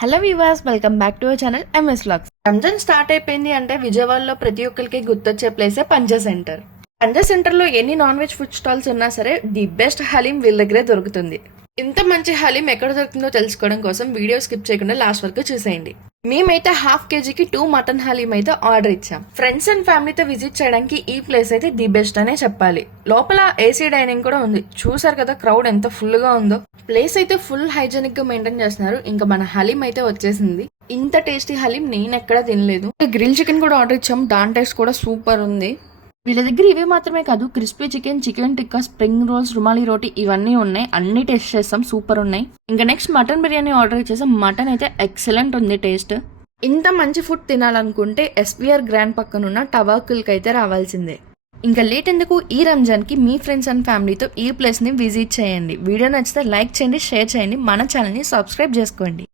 Hello weavers, welcome back to our channel MS vlogs. Ramzan start అయిపోయింది అంటే విజయవాడలో ప్రతి ఒక్కరికి గుర్తొచ్చే ప్లేసే పంజా సెంటర్. పంజా సెంటర్ లో ఎన్ని నాన్ వెజ్ ఫుడ్ స్టాల్స్ ఉన్నా సరే ది బెస్ట్ హలీం వీళ్ళ దగ్గరే దొరుకుతుంది. ఇంత మంచి హలీం ఎక్కడ దొరుకుతుందో తెలుసుకోవడం కోసం వీడియో స్కిప్ చేయకుండా లాస్ట్ వరకు చూసేయండి. మేమైతే హాఫ్ కేజీకి 2 మటన్ హలీం అయితే ఆర్డర్ ఇచ్చాం. ఫ్రెండ్స్ అండ్ ఫ్యామిలీతో విజిట్ చేయడానికి ఈ ప్లేస్ అయితే ది బెస్ట్ అనే చెప్పాలి. లోపల ఏసీ డైనింగ్ కూడా ఉంది. చూసారు కదా క్రౌడ్ ఎంత ఫుల్ గా ఉందో. ప్లేస్ అయితే ఫుల్ హైజెనిక్ గా మెయింటైన్ చేస్తున్నారు. ఇంకా మన హలీం అయితే వచ్చేసింది. ఇంత టేస్టీ హలీం నేను ఎక్కడా తినలేదు. గ్రిల్ చికెన్ కూడా ఆర్డర్ ఇచ్చాం. దాని టేస్ట్ కూడా సూపర్ ఉంది. వీళ్ళ దగ్గర ఇవే మాత్రమే కాదు, crispy chicken, chicken tikka, spring rolls, rumali roti ఇవన్నీ ఉన్నాయి. అన్ని టేస్ట్ చేస్తాం, సూపర్ ఉన్నాయి. ఇంకా నెక్స్ట్ మటన్ బిర్యానీ ఆర్డర్ ఇచ్చేసాం. మటన్ అయితే ఎక్సలెంట్ ఉంది టేస్ట్. ఇంత మంచి ఫుడ్ తినాలనుకుంటే ఎస్బీఆర్ గ్రాండ్ పక్కనున్న టవాకుల్కి అయితే రావాల్సిందే. ఇంకా లేట్ ఎందుకు, ఈ రంజాన్ కి మీ ఫ్రెండ్స్ అండ్ ఫ్యామిలీతో ఈ ప్లేస్ ని విజిట్ చేయండి. వీడియో నచ్చితే లైక్ చేయండి, షేర్ చేయండి, మన ఛానల్ ని సబ్స్క్రైబ్ చేసుకోండి.